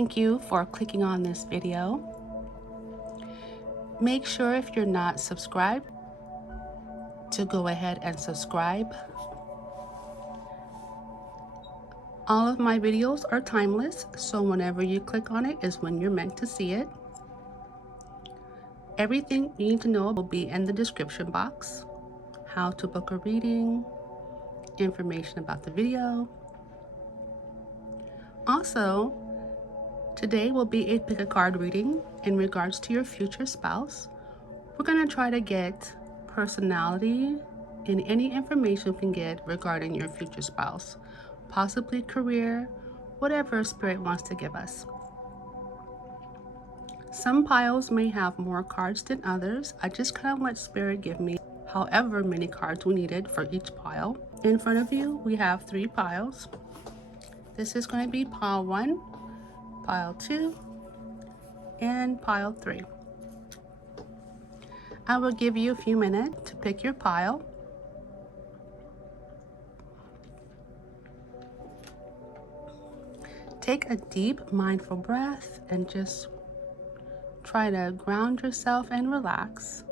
Thank you for clicking on this video. Make sure if you're not subscribed to go ahead and subscribe. All of my videos are timeless, so whenever you click on it is when you're meant to see it. Everything you need to know will be in the description box. How to book a reading, information about the video. Also, today will be a pick a card reading in regards to your future spouse. We're going to try to get personality and any information we can get regarding your future spouse, possibly career, whatever Spirit wants to give us. Some piles may have more cards than others. I just kind of let Spirit give me however many cards we needed for each pile. In front of you, we have 3 piles. This is going to be pile 1, pile 2, and pile 3. I will give you a few minutes to pick your pile. Take a deep, mindful breath and just try to ground yourself and relax.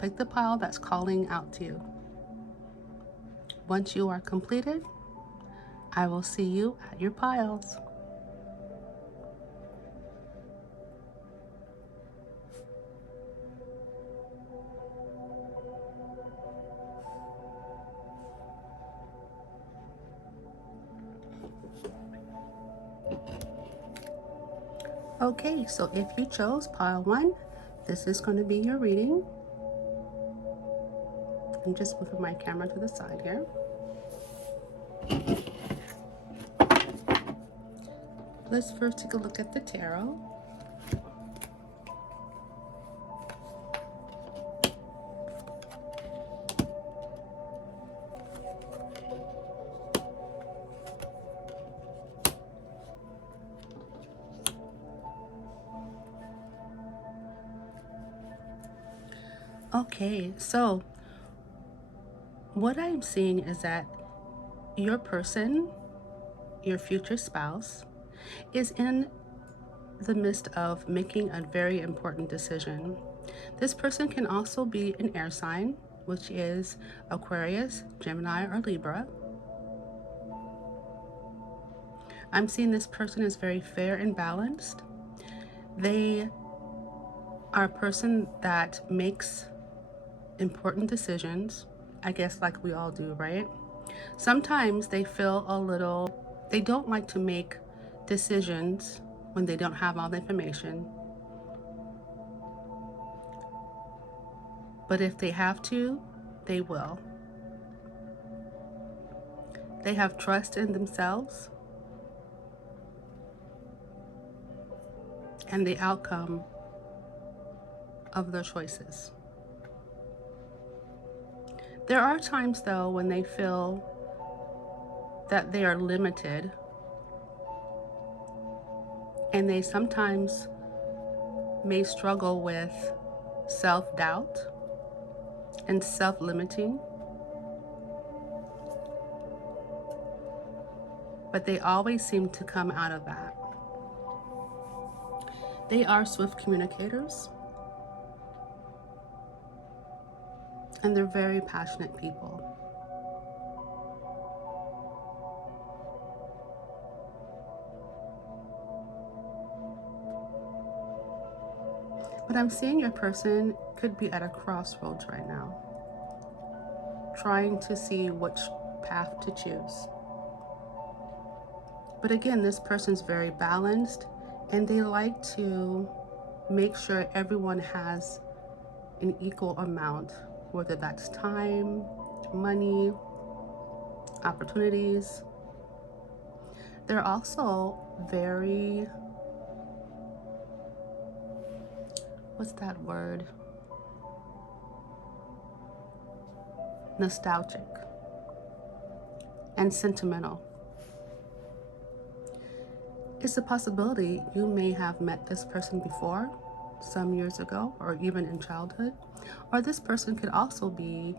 Pick the pile that's calling out to you. Once you are completed, I will see you at your piles. Okay, so if you chose pile 1, this is going to be your reading. I'm just moving my camera to the side here. Let's first take a look at the tarot. Okay, so what I'm seeing is that your person, your future spouse, is in the midst of making a very important decision. This person can also be an air sign, which is Aquarius, Gemini, or Libra. I'm seeing this person is very fair and balanced. They are a person that makes important decisions, I guess like we all do, right? Sometimes they feel they don't like to make decisions when they don't have all the information. But if they have to, they will. They have trust in themselves and the outcome of their choices. There are times, though, when they feel that they are limited, and they sometimes may struggle with self-doubt and self-limiting, but they always seem to come out of that. They are swift communicators, and they're very passionate people. But I'm seeing your person could be at a crossroads right now, trying to see which path to choose. But again, this person's very balanced, and they like to make sure everyone has an equal amount, whether that's time, money, opportunities. They're also very, what's that word? Nostalgic and sentimental. It's a possibility you may have met this person before, some years ago, or even in childhood, or this person could also be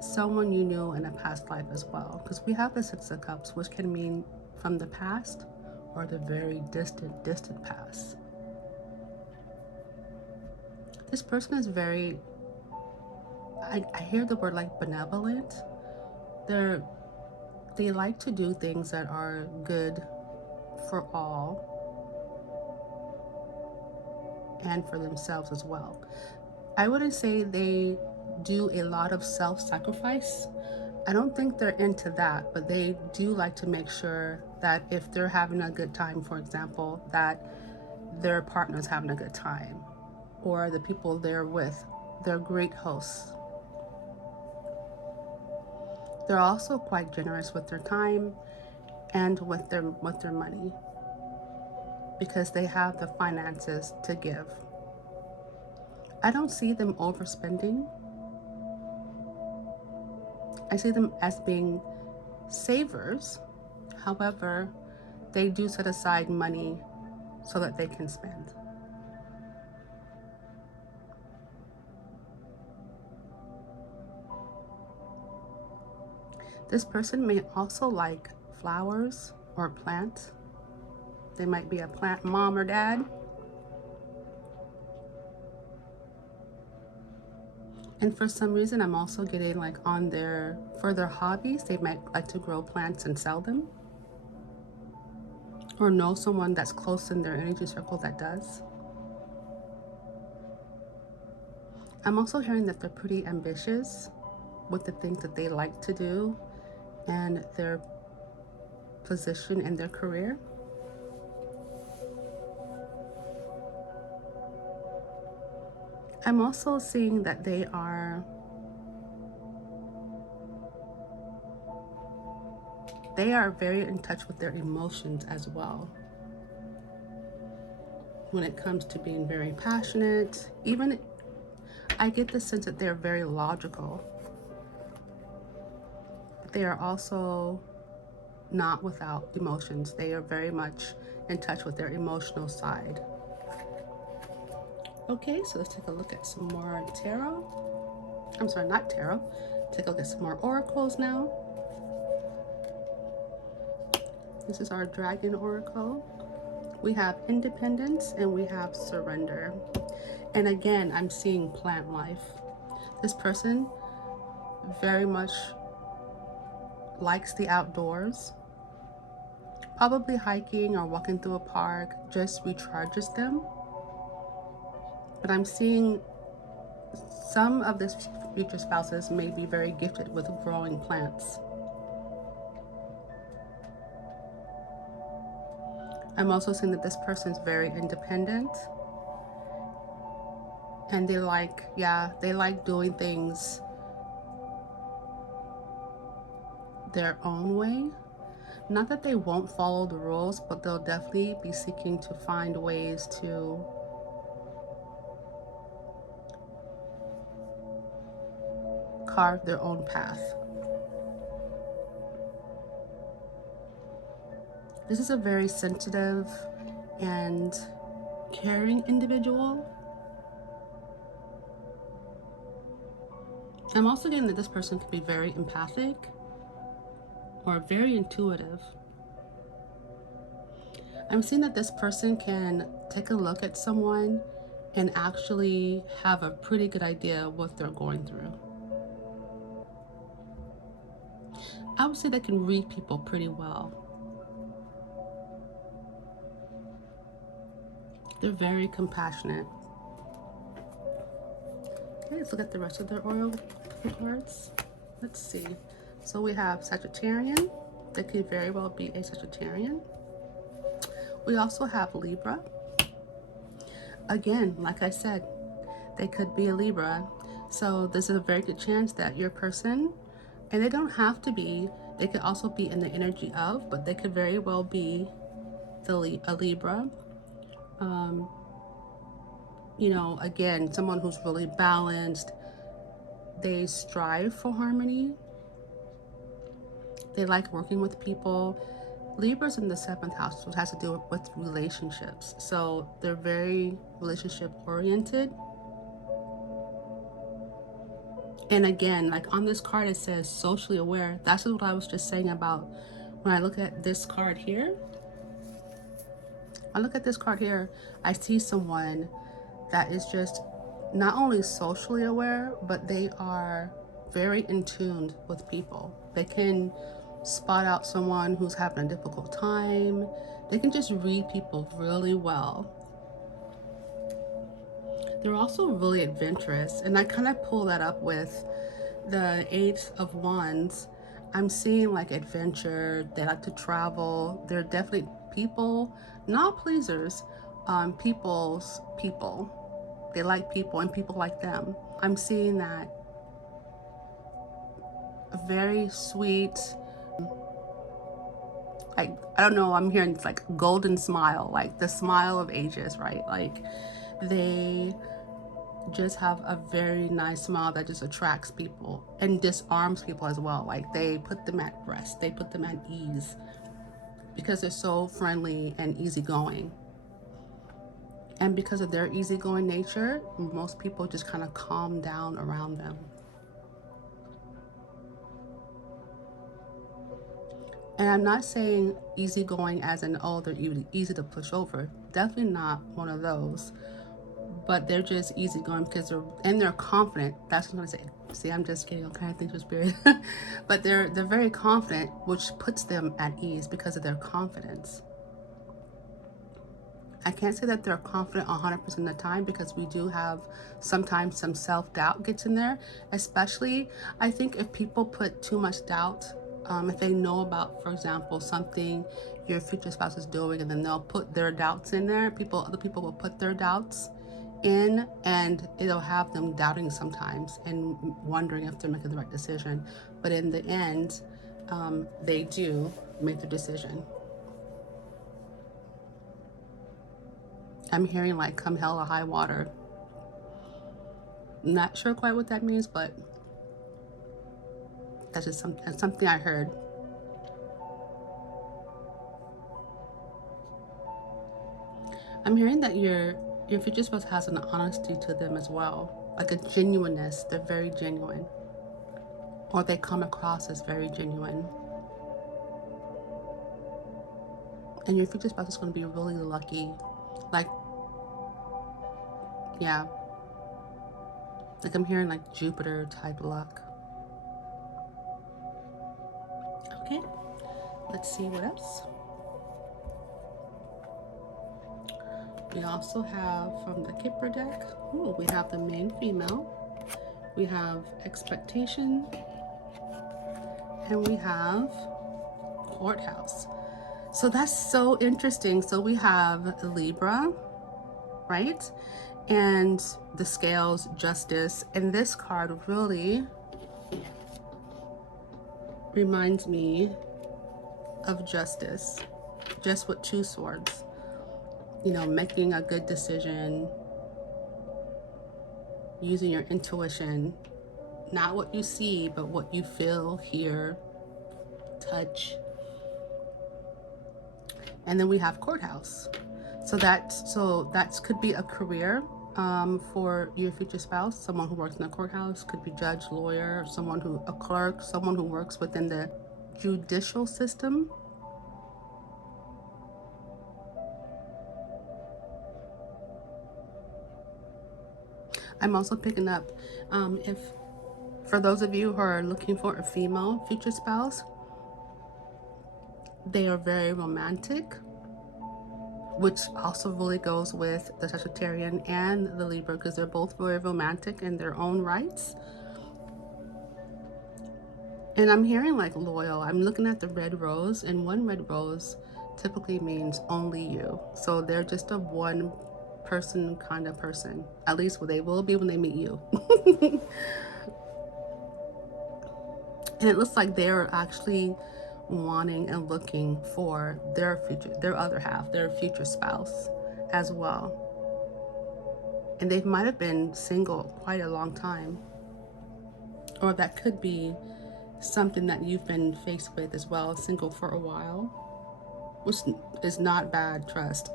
someone you knew in a past life as well, because we have the Six of Cups, which can mean from the past or the very distant past. This person is very, I hear the word like benevolent. They like to do things that are good for all and for themselves as well. I wouldn't say they do a lot of self-sacrifice. I don't think they're into that, but they do like to make sure that if they're having a good time, for example, that their partner's having a good time, or the people they're with, they're great hosts. They're also quite generous with their time and with their money because they have the finances to give. I don't see them overspending. I see them as being savers. However, they do set aside money so that they can spend. This person may also like flowers or plants. They might be a plant mom or dad. And for some reason, I'm also getting like for their hobbies, they might like to grow plants and sell them. Or know someone that's close in their energy circle that does. I'm also hearing that they're pretty ambitious with the things that they like to do and their position in their career. I'm also seeing that they are very in touch with their emotions as well. When it comes to being very passionate, even I get the sense that they're very logical. They are also not without emotions. They are very much in touch with their emotional side. Okay, so let's take a look at some more tarot. I'm sorry, not tarot. Take a look at some more oracles now. This is our dragon oracle. We have independence and we have surrender. And again, I'm seeing plant life. This person very much likes the outdoors. Probably hiking or walking through a park just recharges them. But I'm seeing some of this future spouses may be very gifted with growing plants. I'm also seeing that this person's very independent. And they like doing things their own way. Not that they won't follow the rules, but they'll definitely be seeking to find ways to carve their own path. This is a very sensitive and caring individual. I'm also getting that this person can be very empathic or very intuitive. I'm seeing that this person can take a look at someone and actually have a pretty good idea of what they're going through. I would say they can read people pretty well. They're very compassionate. Okay, let's look at the rest of their oracle cards. Let's see. So we have Sagittarian. They could very well be a Sagittarian. We also have Libra. Again, like I said, they could be a Libra. So this is a very good chance that your person, and they don't have to be, they could also be in the energy of, but they could very well be a Libra. You know, again, someone who's really balanced. They strive for harmony. They like working with people. Libra's in the 7th house, which has to do with relationships. So they're very relationship oriented. And again, like on this card, it says socially aware. That's what I was just saying about when I look at this card here. I look at this card here, I see someone that is just not only socially aware, but they are very in tune with people. They can spot out someone who's having a difficult time. They can just read people really well. They're also really adventurous, and I kind of pull that up with the Eight of Wands. I'm seeing like adventure. They like to travel. They're definitely people, not pleasers, people's people. They like people and people like them. I'm seeing that a very sweet, like, I don't know, I'm hearing it's like golden smile, like the smile of ages, right? Like they just have a very nice smile that just attracts people and disarms people as well. Like they put them at rest, they put them at ease because they're so friendly and easygoing. And because of their easygoing nature, most people just kind of calm down around them. And I'm not saying easygoing as in, oh, they're easy to push over. Definitely not one of those. But they're just easygoing because they're confident. That's what I'm gonna say. See, I'm just kidding. Okay, I think it's spirit. But they're very confident, which puts them at ease because of their confidence. I can't say that they're confident 100% of the time because we do have sometimes some self-doubt gets in there, especially I think if people put too much doubt, if they know about, for example, something your future spouse is doing and then they'll put their doubts in there, other people will put their doubts in and it'll have them doubting sometimes and wondering if they're making the right decision. But in the end, they do make the decision. I'm hearing like come hell or high water. Not sure quite what that means, but that's just something I heard. I'm hearing that your future spouse has an honesty to them as well, like a genuineness. They're very genuine, or they come across as very genuine. And your future spouse is going to be really lucky, like, yeah, like I'm hearing like Jupiter type luck. Okay, let's see what else. We also have from the Kipper deck, we have the main female, we have expectation, and we have courthouse. So that's so interesting. So we have Libra, right? And the scales, justice. And this card really reminds me of justice, just with two swords. You know, making a good decision, using your intuition, not what you see, but what you feel, hear, touch. And then we have courthouse. So that could be a career for your future spouse. Someone who works in a courthouse, could be judge, lawyer, a clerk, someone who works within the judicial system. I'm also picking up if for those of you who are looking for a female future spouse, they are very romantic, which also really goes with the Sagittarian and the Libra because they're both very romantic in their own rights. And I'm hearing like loyal. I'm looking at the red rose, and one red rose typically means only you. So they're just a one person kind of person. At least they will be when they meet you. And it looks like they're actually wanting and looking for their other half, their future spouse as well. And they might have been single quite a long time. Or that could be something that you've been faced with as well, single for a while, which is not bad, trust.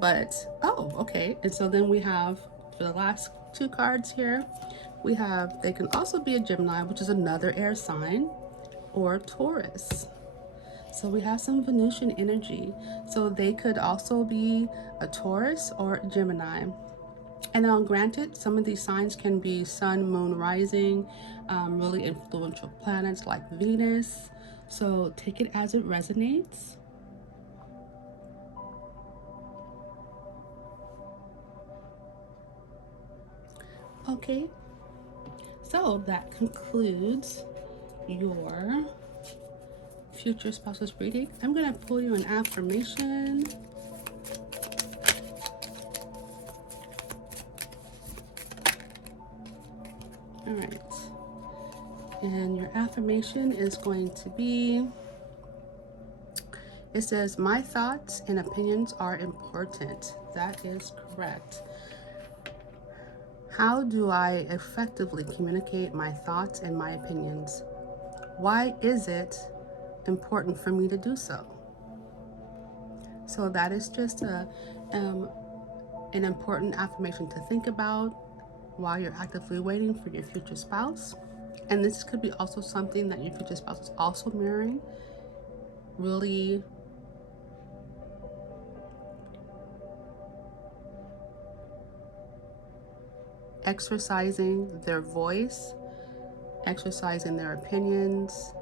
But, oh, okay. And so then we have, for the last two cards here, we have, they can also be a Gemini, which is another air sign, or Taurus. So we have some Venusian energy. So they could also be a Taurus or a Gemini. And now, granted, some of these signs can be sun, moon, rising, really influential planets like Venus. So take it as it resonates. Okay, so that concludes your future spouse's reading. I'm going to pull you an affirmation. All right. And your affirmation is going to be, it says, my thoughts and opinions are important. That is correct. How do I effectively communicate my thoughts and my opinions? Why is it important for me to do so? So that is just an important affirmation to think about while you're actively waiting for your future spouse. And this could be also something that your future spouse is also mirroring. Really exercising their voice, exercising their opinions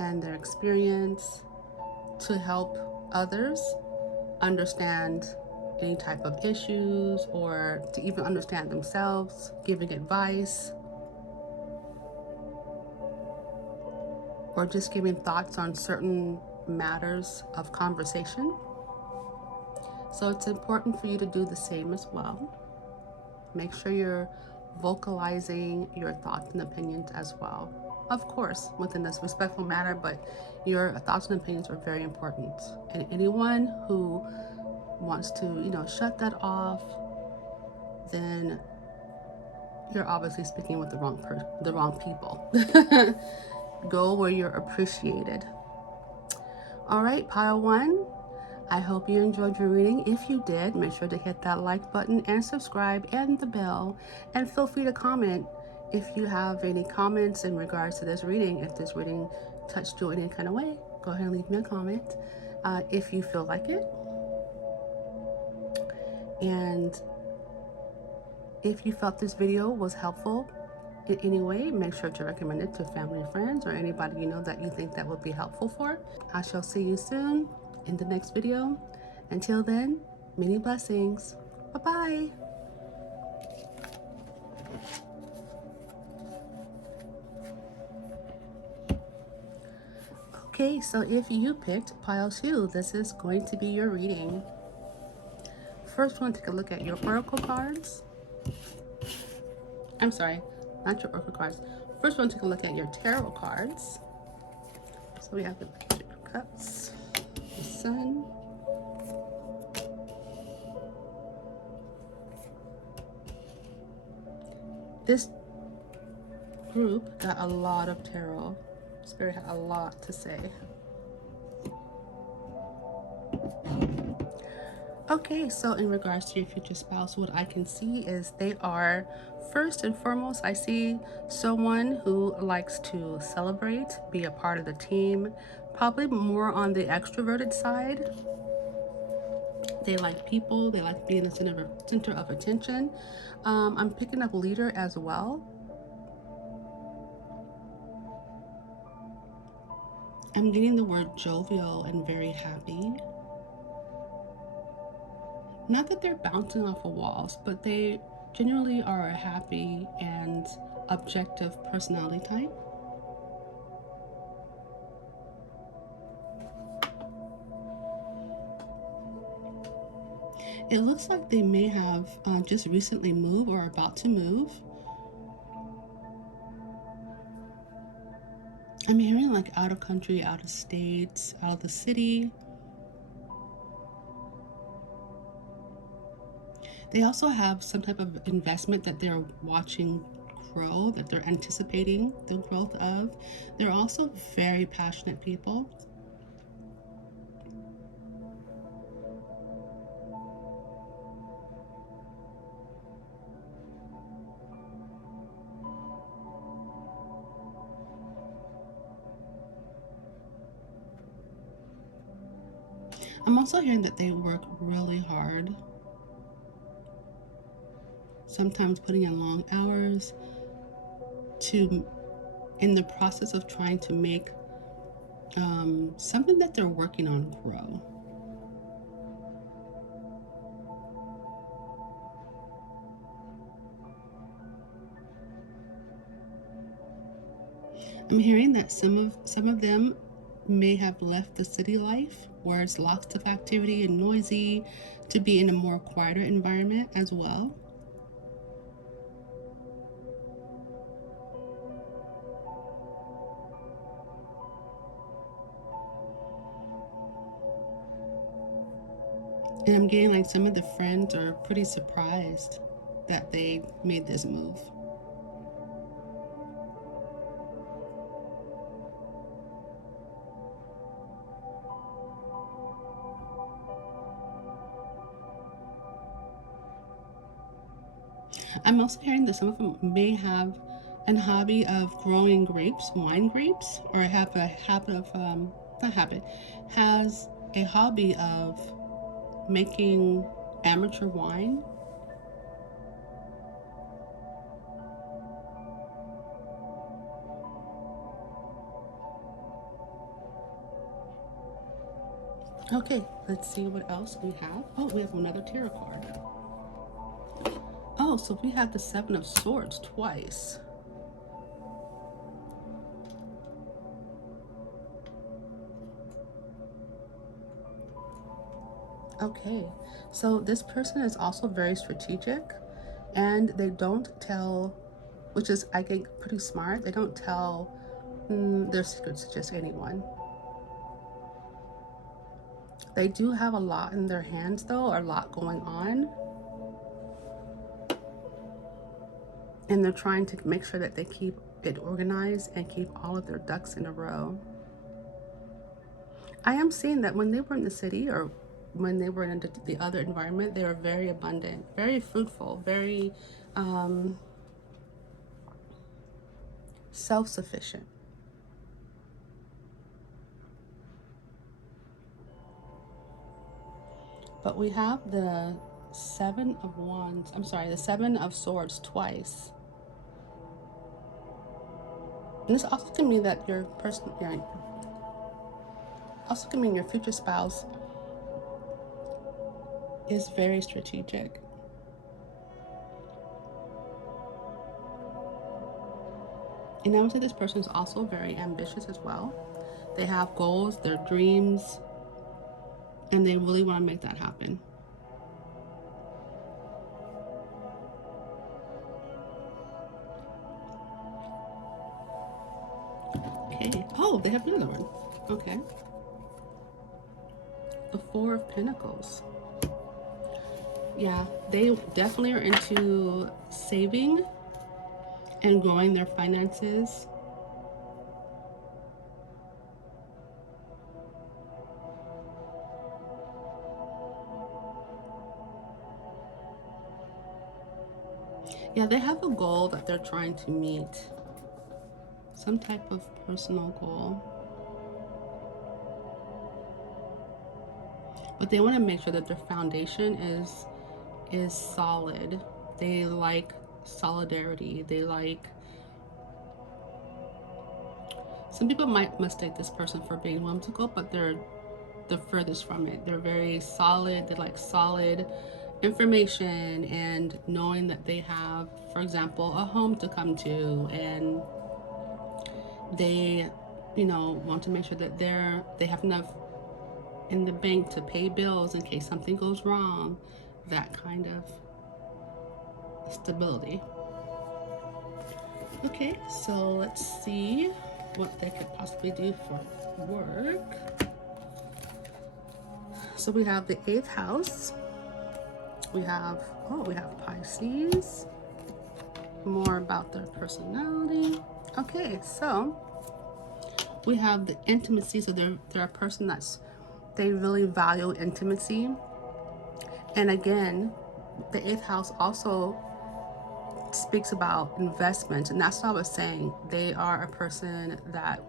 and their experience to help others understand any type of issues or to even understand themselves, giving advice, or just giving thoughts on certain matters of conversation. So it's important for you to do the same as well. Make sure you're vocalizing your thoughts and opinions as well. Of course, within this respectful manner, but your thoughts and opinions are very important. And anyone who wants to, shut that off, then you're obviously speaking with the wrong people. Go where you're appreciated. All right, pile one. I hope you enjoyed your reading. If you did, make sure to hit that like button and subscribe and the bell. And feel free to comment if you have any comments in regards to this reading. If this reading touched you in any kind of way, go ahead and leave me a comment if you feel like it. And if you felt this video was helpful in any way, make sure to recommend it to family, friends, or anybody you know that you think that would be helpful for. I shall see you soon in the next video. Until then, many blessings. Bye-bye. Okay, so if you picked pile 2, this is going to be your reading. First, we're going to take a look at your oracle cards. I'm sorry, not your oracle cards. First, we're going to take a look at your tarot cards. So we have the Page of Cups, the Sun, this group got a lot of tarot. Spirit had a lot to say. Okay, so in regards to your future spouse, what I can see is they are, first and foremost, I see someone who likes to celebrate, be a part of the team, probably more on the extroverted side. They like people, they like being the center of attention. I'm picking up leader as well. I'm getting the word jovial and very happy. Not that they're bouncing off of walls, but they generally are a happy and objective personality type. It looks like they may have just recently moved or about to move. I'm hearing like out of country, out of states, out of the city. They also have some type of investment that they're watching grow, that they're anticipating the growth of. They're also very passionate people. I'm also hearing that they work really hard, sometimes putting in long hours to, in the process of trying to make something that they're working on grow. I'm hearing that some of them may have left the city life where it's lots of activity and noisy to be in a more quieter environment as well. And I'm getting like some of the friends are pretty surprised that they made this move. I'm also hearing that some of them may have an hobby of growing grapes, wine grapes, or have a habit of, not habit, has a hobby of making amateur wine. Okay, let's see what else we have. Oh, we have another tarot card. Oh, so we have the Seven of Swords twice. Okay, so this person is also very strategic, and they don't tell, which is, I think, pretty smart. They don't tell their secrets to just anyone. They do have a lot in their hands, though, or a lot going on. And they're trying to make sure that they keep it organized and keep all of their ducks in a row. I am seeing that when they were in the city or when they were in the other environment, they were very abundant, very fruitful, very self-sufficient. But we have the Seven of Wands, I'm sorry, the Seven of Swords twice. And this also can mean that your person, also can mean your future spouse is very strategic. And I would say this person is also very ambitious as well. They have goals, their dreams, and they really want to make that happen. Okay. Oh, they have another one. Okay. The Four of Pentacles. Yeah, they definitely are into saving and growing their finances. Yeah, they have a goal that they're trying to meet. Some type of personal goal. But they want to make sure that their foundation is solid. They like solidarity. They like, some people might mistake this person for being whimsical, but they're the furthest from it. They're very solid. They like solid information and knowing that they have, for example, a home to come to, and they, want to make sure that they have enough in the bank to pay bills in case something goes wrong. That kind of stability. Okay, so let's see what they could possibly do for work. So we have the 8th house. We have Pisces. More about their personality. Okay, so we have the intimacy. So they're a person they really value intimacy. And again, the 8th house also speaks about investment, and that's what I was saying. They are a person that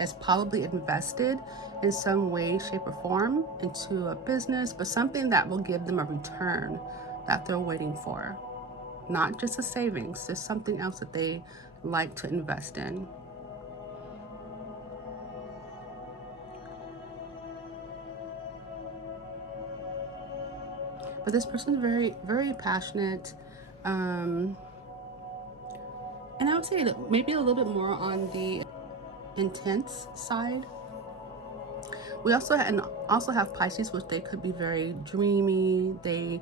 is probably invested in some way, shape, or form into a business, but something that will give them a return that they're waiting for. Not just a savings, there's something else that they like to invest in. But this person is very, very passionate. And I would say that maybe a little bit more on the intense side. We also have Pisces, which they could be very dreamy. They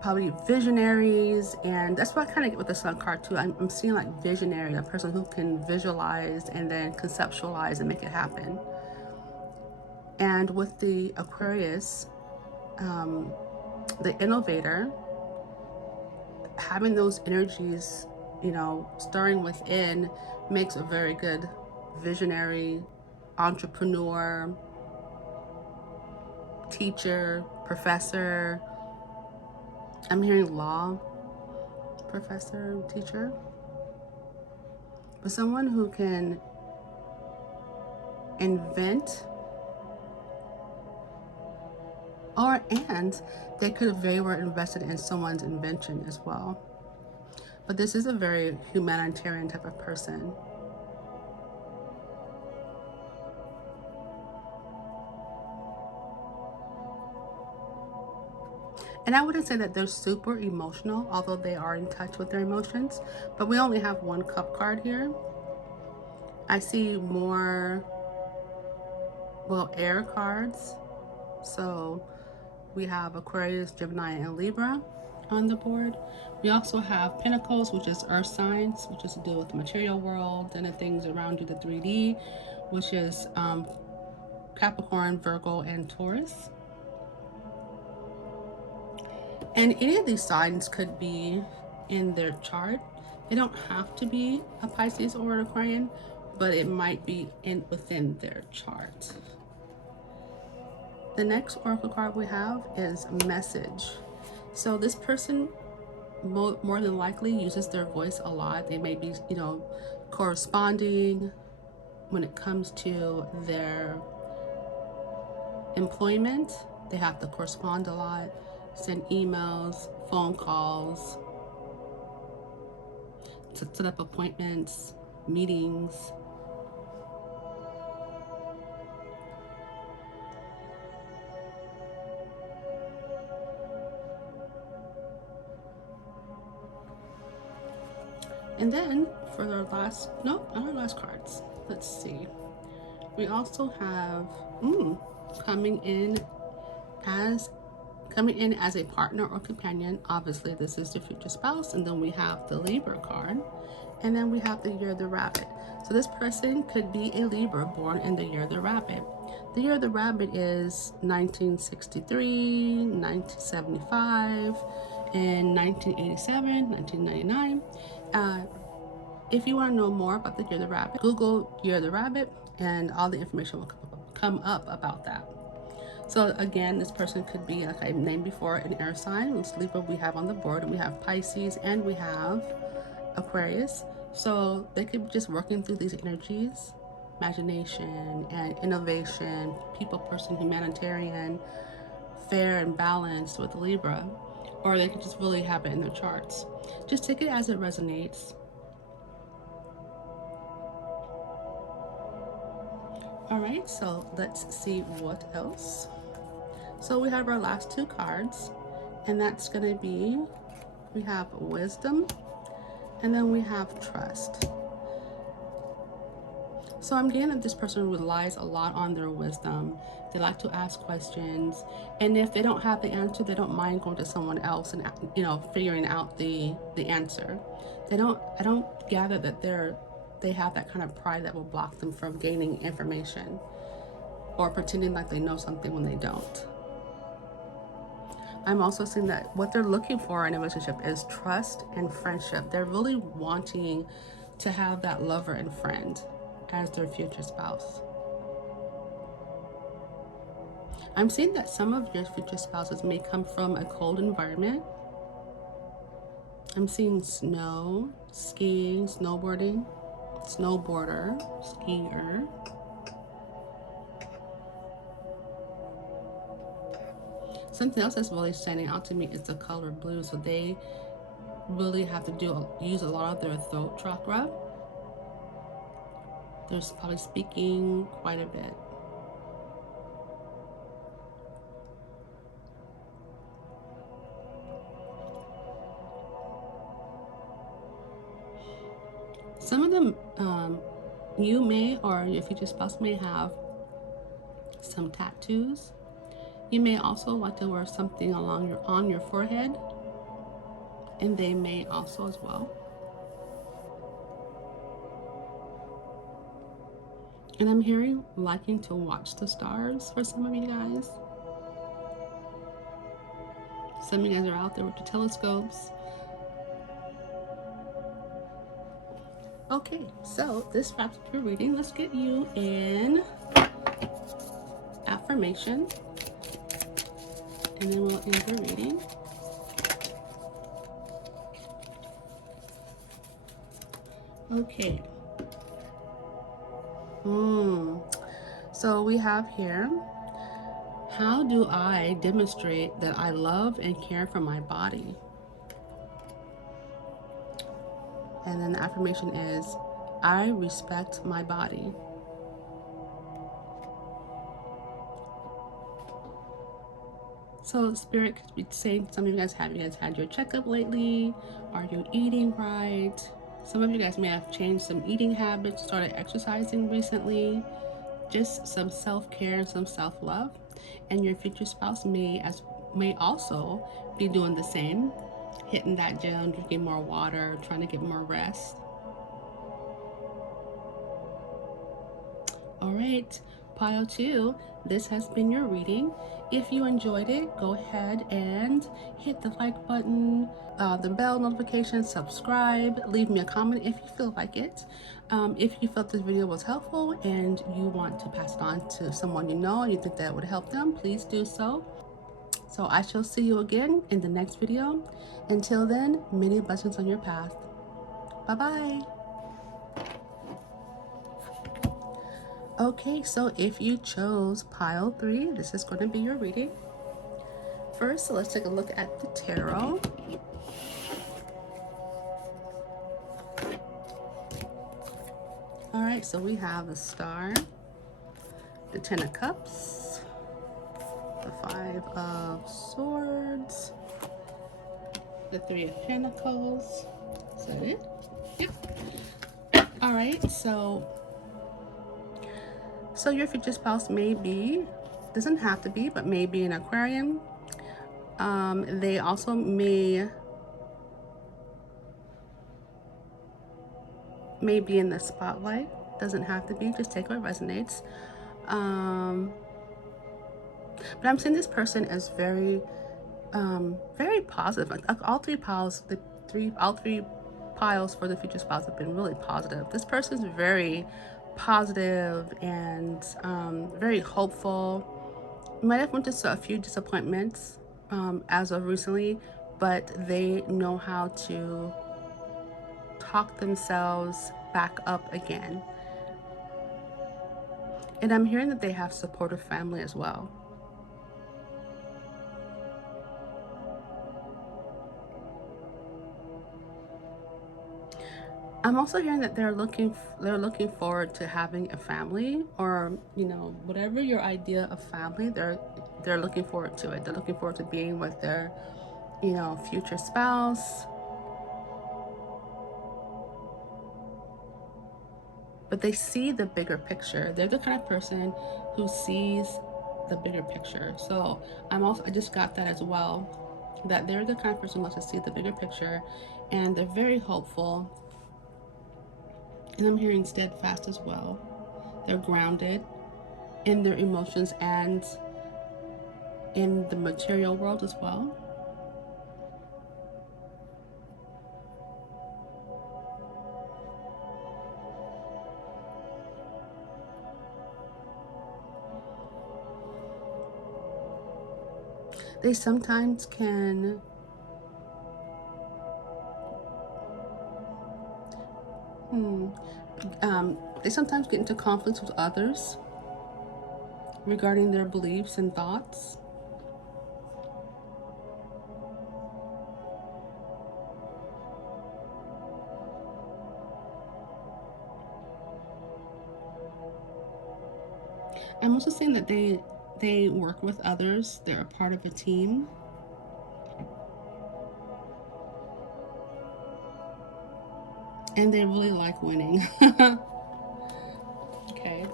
probably visionaries, and that's what I kind of get with the Sun card too. I'm seeing like visionary, a person who can visualize and then conceptualize and make it happen. And with the Aquarius, the innovator, having those energies, stirring within, makes a very good visionary, entrepreneur, teacher, professor. I'm hearing law professor, teacher, but someone who can invent, and they could have very well invested in someone's invention as well. But this is a very humanitarian type of person. And I wouldn't say that they're super emotional, although they are in touch with their emotions. But we only have one cup card here. I see more, air cards. So we have Aquarius, Gemini, and Libra on the board. We also have Pentacles, which is earth signs, which is to do with the material world and the things around you, the 3D, which is Capricorn, Virgo, and Taurus. And any of these signs could be in their chart. They don't have to be a Pisces or an Aquarian, but it might be within their chart. The next oracle card we have is Message. So this person more than likely uses their voice a lot. They may be, corresponding when it comes to their employment. They have to correspond a lot, send emails, phone calls, to set up appointments, meetings. And then for our last, not our last cards, let's see. We also have coming in as a partner or companion. Obviously, this is the future spouse. And then we have the Libra card. And then we have the year of the rabbit. So this person could be a Libra born in the year of the rabbit. The year of the rabbit is 1963, 1975, and 1987, 1999. If you want to know more about the year of the rabbit, Google year of the rabbit and all the information will come up about that. So again, this person could be, like I named before, an air sign. It's Libra we have on the board, and we have Pisces and we have Aquarius. So they could be just working through these energies, imagination and innovation, people person, humanitarian, fair and balanced with Libra, or they could just really have it in their charts. Just take it as it resonates. All right, so let's see what else. So we have our last two cards, and that's going to be, we have wisdom, and then we have trust. So I'm getting that this person relies a lot on their wisdom. They like to ask questions, and if they don't have the answer, they don't mind going to someone else and figuring out the answer. I don't gather that they have that kind of pride that will block them from gaining information or pretending like they know something when they don't. I'm also seeing that what they're looking for in a relationship is trust and friendship. They're really wanting to have that lover and friend as their future spouse. I'm seeing that some of your future spouses may come from a cold environment. I'm seeing snow, skiing, snowboarding, snowboarder, skier. something else that's really standing out to me is the color blue. So they really have to use a lot of their throat chakra. They're probably speaking quite a bit. Some of them, you may, or your future spouse may have some tattoos. You may also like to wear something on your forehead, and they may also as well. And I'm hearing liking to watch the stars for some of you guys. Some of you guys are out there with your telescopes. Okay, so this wraps up your reading. Let's get you an affirmation, and then we'll end the reading. Okay. So we have here, how do I demonstrate that I love and care for my body? And then the affirmation is, I respect my body. So Spirit could be saying, some of you guys had your checkup lately? Are you eating right? Some of you guys may have changed some eating habits, started exercising recently. Just some self-care and some self-love. And your future spouse may also be doing the same, hitting that gym, drinking more water, trying to get more rest. All right, pile 2, this has been your reading. If you enjoyed it, go ahead and hit the like button, the bell notification, subscribe, leave me a comment if you feel like it. If you felt this video was helpful and you want to pass it on to someone you know and you think that would help them, please do so. So I shall see you again in the next video. Until then, many blessings on your path. Bye-bye. Okay, so if you chose pile 3, this is going to be your reading. First, let's take a look at the tarot. All right, so we have the Star, the 10 of Cups, the 5 of Swords, the 3 of Pentacles. Is that it? Yep. All right, so your future spouse may be, doesn't have to be, but may be an Aquarian. They also may be in the spotlight. Doesn't have to be, just take what resonates. But I'm seeing this person as very positive. Like all three piles for the future spouse have been really positive. This person's very positive and very hopeful. Might have went to a few disappointments as of recently, but they know how to talk themselves back up again. And I'm hearing that they have supportive family as well. I'm also hearing that they're looking forward to having a family, or whatever your idea of family, they're looking forward to it. They're looking forward to being with their future spouse. But they see the bigger picture. They're the kind of person who sees the bigger picture. So I just got that as well, that they're the kind of person who wants to see the bigger picture, and they're very hopeful. And I'm hearing steadfast as well. They're grounded in their emotions and in the material world as well. They sometimes can they sometimes get into conflicts with others regarding their beliefs and thoughts. I'm also seeing that they work with others. They're a part of a team. And they really like winning. Okay.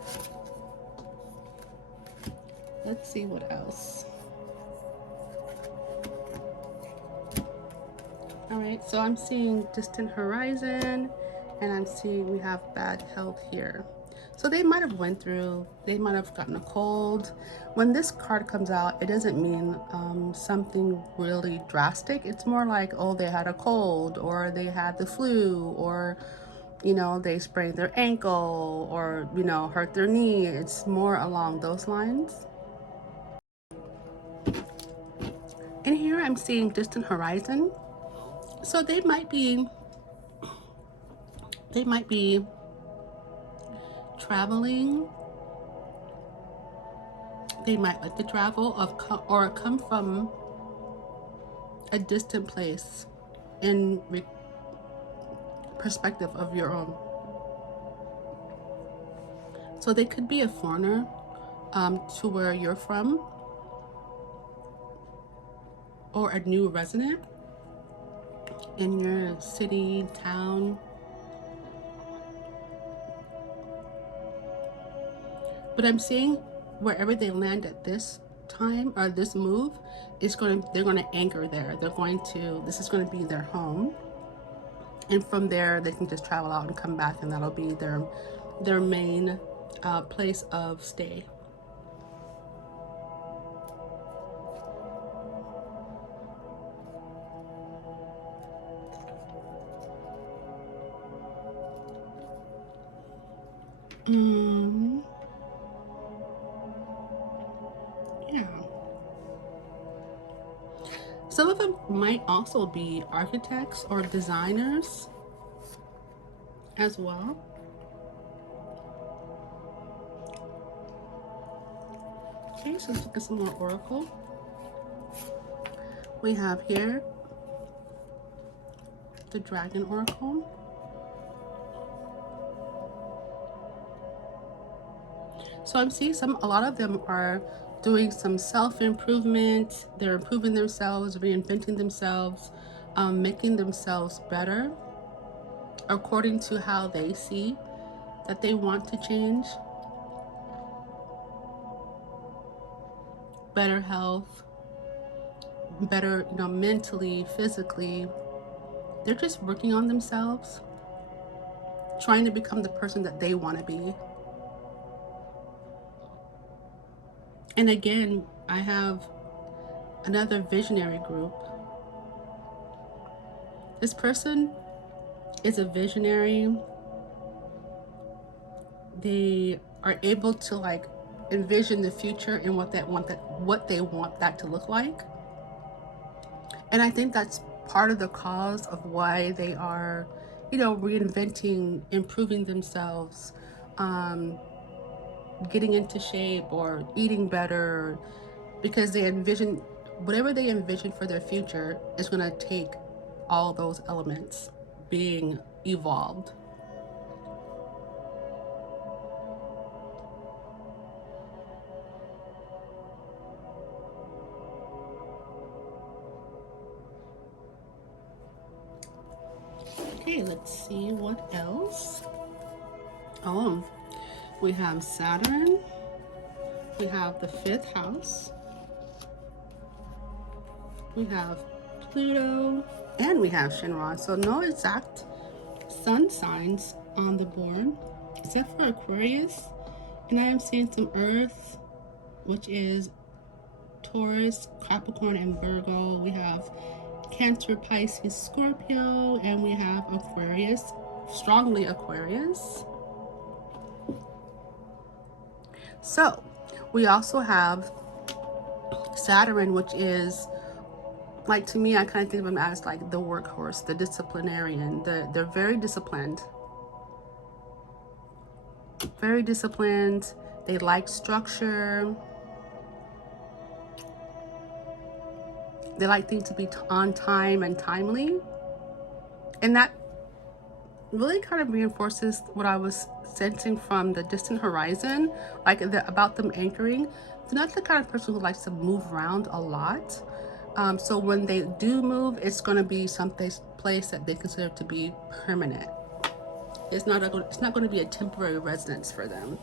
Let's see what else. All right, so I'm seeing distant horizon, and I'm seeing we have bad health here. So they might have they might have gotten a cold. When this card comes out, it doesn't mean something really drastic. It's more like, oh, they had a cold, or they had the flu, or, you know, they sprained their ankle, or, you know, hurt their knee. It's more along those lines. And here I'm seeing distant horizon. So they might be traveling. They might like to travel or come from a distant place in perspective of your own. So they could be a foreigner to where you're from, or a new resident in your city, town. But I'm seeing wherever they land at this time or this move they're going to anchor there. This is going to be their home. And from there, they can just travel out and come back, and that'll be their main place of stay. Yeah. Some of them might also be architects or designers as well. Okay, so let's look at some more oracle. We have here the Dragon Oracle. So I'm seeing a lot of them are doing some self-improvement. They're improving themselves, reinventing themselves, making themselves better according to how they see that they want to change. Better health, better, you know, mentally, physically. They're just working on themselves, trying to become the person that they want to be. And again, I have another visionary group. This person is a visionary. They are able to like envision the future and what they want that to look like. And I think that's part of the cause of why they are, you know, reinventing, improving themselves, getting into shape or eating better, because they envision whatever they envision for their future is going to take all those elements being evolved. Okay, let's see what else. Oh, we have Saturn. We have the 5th house. We have Pluto, and we have Shinra. So no exact sun signs on the board, except for Aquarius. And I am seeing some Earth, which is Taurus, Capricorn, and Virgo. We have Cancer, Pisces, Scorpio, and we have Aquarius, strongly Aquarius. So we also have Saturn, which is, like, to me, I kind of think of them as like the workhorse, the disciplinarian. They're very disciplined. Very disciplined. They like structure. They like things to be on time and timely. And really kind of reinforces what I was sensing from the distant horizon, like about them anchoring. They're not the kind of person who likes to move around a lot. So when they do move, it's going to be some place that they consider to be permanent. It's not going to be a temporary residence for them.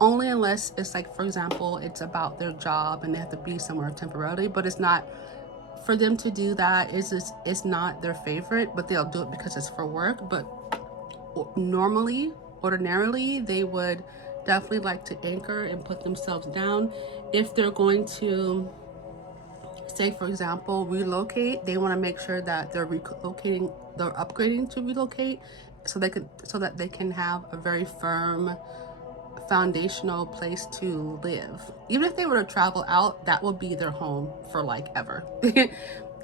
Only unless it's like, for example, it's about their job and they have to be somewhere temporarily, but it's not for them to do that. It's not their favorite, but they'll do it because it's for work. But ordinarily, they would definitely like to anchor and put themselves down. If they're going to, say for example, relocate, they want to make sure that they're upgrading to relocate, so that they can have a very firm foundational place to live. Even if they were to travel out, that will be their home for like ever.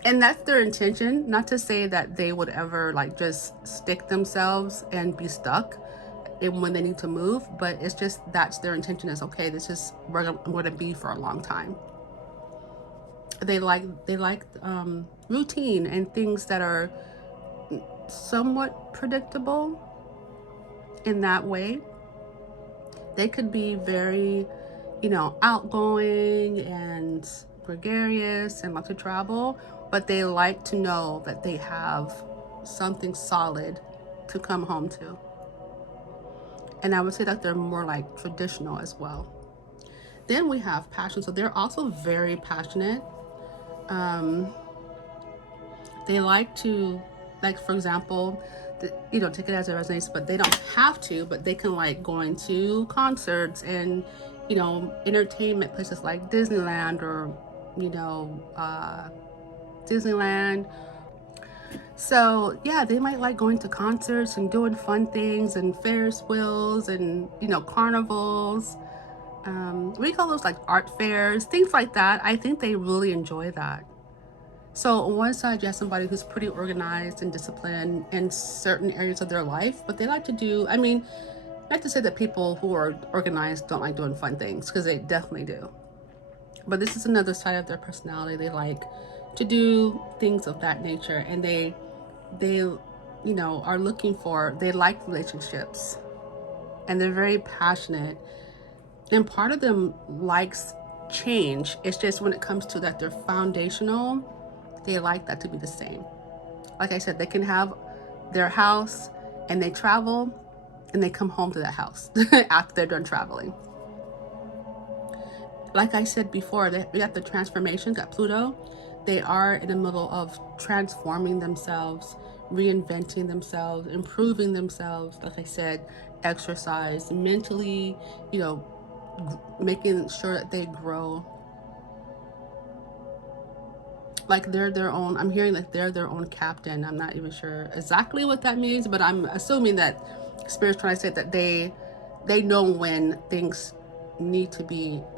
And that's their intention. Not to say that they would ever like just stick themselves and be stuck when they need to move, but it's just that's their intention, is okay, this is where I'm going to be for a long time. They like routine and things that are somewhat predictable. In that way, they could be very, outgoing and gregarious and like to travel, but they like to know that they have something solid to come home to. And I would say that they're more like traditional as well. Then we have passion. So they're also very passionate. They like to, like for example, take it as it resonates, but they don't have to, but they can like going to concerts and, entertainment places like Disneyland or, Disneyland. So yeah, they might like going to concerts and doing fun things and Ferris wheels and, carnivals. We call those like art fairs, things like that. I think they really enjoy that. So on one side, you have somebody who's pretty organized and disciplined in certain areas of their life, but they like to do, not to say that people who are organized don't like doing fun things, because they definitely do. But this is another side of their personality. They like to do things of that nature, and they are looking for, they like relationships, and they're very passionate. And part of them likes change. It's just when it comes to that, they're foundational, they like that to be the same. Like I said, they can have their house and they travel and they come home to that house after they're done traveling. Like I said before, we got the transformation, got Pluto. They are in the middle of transforming themselves, reinventing themselves, improving themselves. Like I said, exercise, mentally, making sure that they grow. Like they're their own, I'm hearing that they're their own captain. I'm not even sure exactly what that means, but I'm assuming that Spirit's trying to say that they know when things need to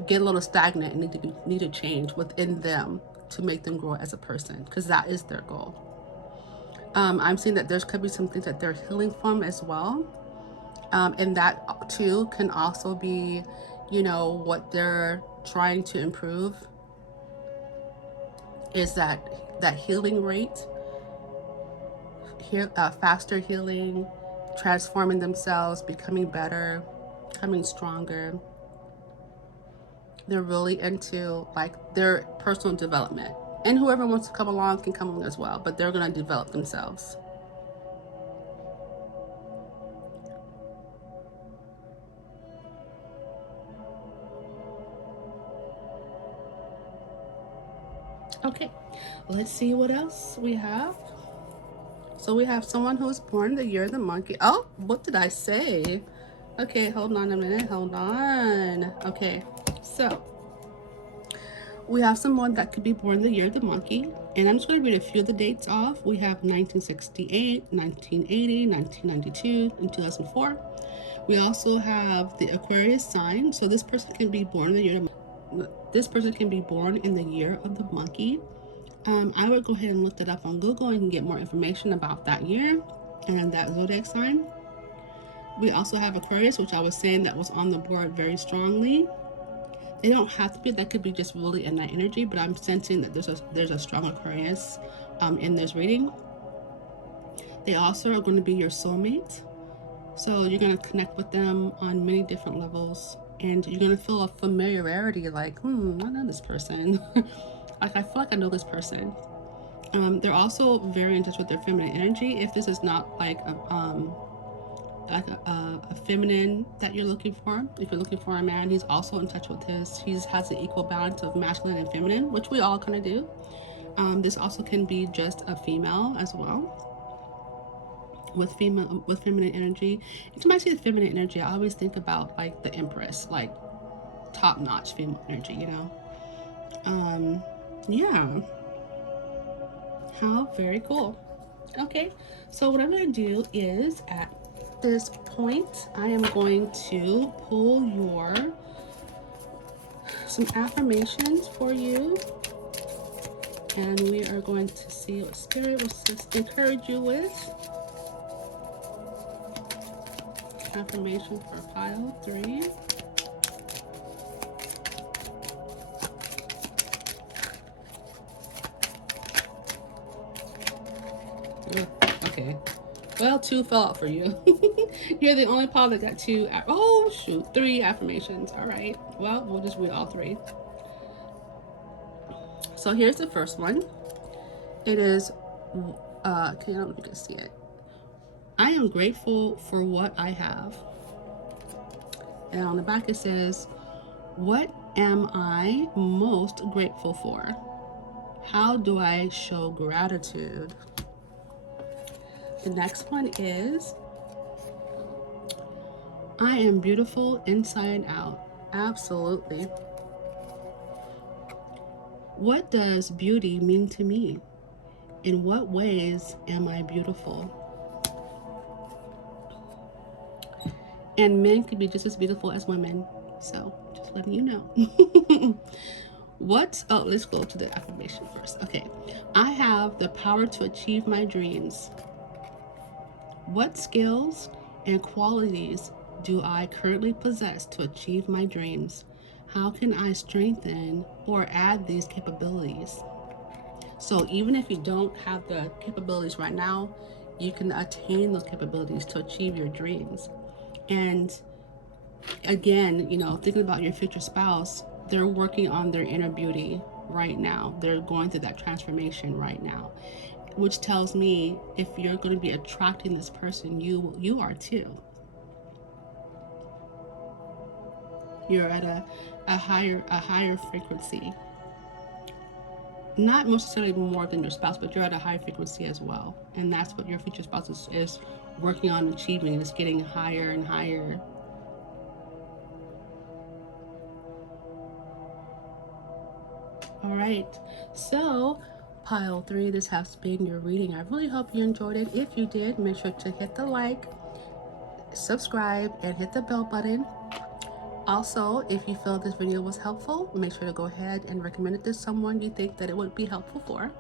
get a little stagnant and need to change within them to make them grow as a person, because that is their goal. I'm seeing that there's could be some things that they're healing from as well. And that too can also be, what they're trying to improve is that healing rate, faster healing, transforming themselves, becoming better, becoming stronger. They're really into like their personal development, and whoever wants to come along can come along as well, but they're going to develop themselves. Okay, let's see what else we have. So we have someone who's born the year of the monkey. Oh, what did I say? Okay, hold on a minute. Hold on. Okay, so we have someone that could be born the year of the monkey. And I'm just going to read a few of the dates off. We have 1968, 1980, 1992, and 2004. We also have the Aquarius sign. So this person can be born in the year of the monkey. I would go ahead and look that up on Google and get more information about that year and that zodiac sign. We also have Aquarius, which I was saying that was on the board very strongly. They don't have to be, that could be just really in that energy, but I'm sensing that there's a strong Aquarius in this reading. They also are going to be your soulmate. So you're going to connect with them on many different levels, and you're going to feel a familiarity like, I know this person. Like, I feel like I know this person. They're also very in touch with their feminine energy. If this is not like a feminine that you're looking for, if you're looking for a man, he's also in touch with he has an equal balance of masculine and feminine, which we all kind of do. This also can be just a female as well, with feminine energy. And when I say the feminine energy, I always think about like the Empress, like top-notch female energy, you know. Yeah, how very cool. Okay, so what I'm going to do is, at this point, I am going to pull some affirmations for you, and we are going to see what Spirit will encourage you with. Affirmation for pile 3. Okay. Well, 2 fell out for you. You're the only pile that got 2. Oh, shoot. 3 affirmations. All right. Well, we'll just read all 3. So here's the first one. It is, okay, I don't know if you can see it. I am grateful for what I have. And on the back it says, what am I most grateful for? How do I show gratitude? The next one is, I am beautiful inside out. Absolutely. What does beauty mean to me? In what ways am I beautiful? And men could be just as beautiful as women. So just letting you know. Let's go to the affirmation first. Okay. I have the power to achieve my dreams. What skills and qualities do I currently possess to achieve my dreams? How can I strengthen or add these capabilities? So even if you don't have the capabilities right now, you can attain those capabilities to achieve your dreams. And again, you know, thinking about your future spouse, they're working on their inner beauty right now. They're going through that transformation right now, which tells me if you're going to be attracting this person, you are too. You're at a higher frequency. Not necessarily more than your spouse, but you're at a higher frequency as well. And that's what your future spouse is working on achieving, is getting higher and higher. All right, so pile 3, this has been your reading. I really hope you enjoyed it. If you did, make sure to hit the like, subscribe, and hit the bell button. Also, if you feel this video was helpful, make sure to go ahead and recommend it to someone you think that it would be helpful for.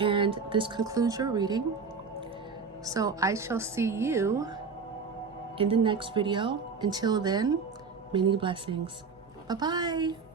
And this concludes your reading. So I shall see you in the next video. Until then, many blessings. Bye-bye.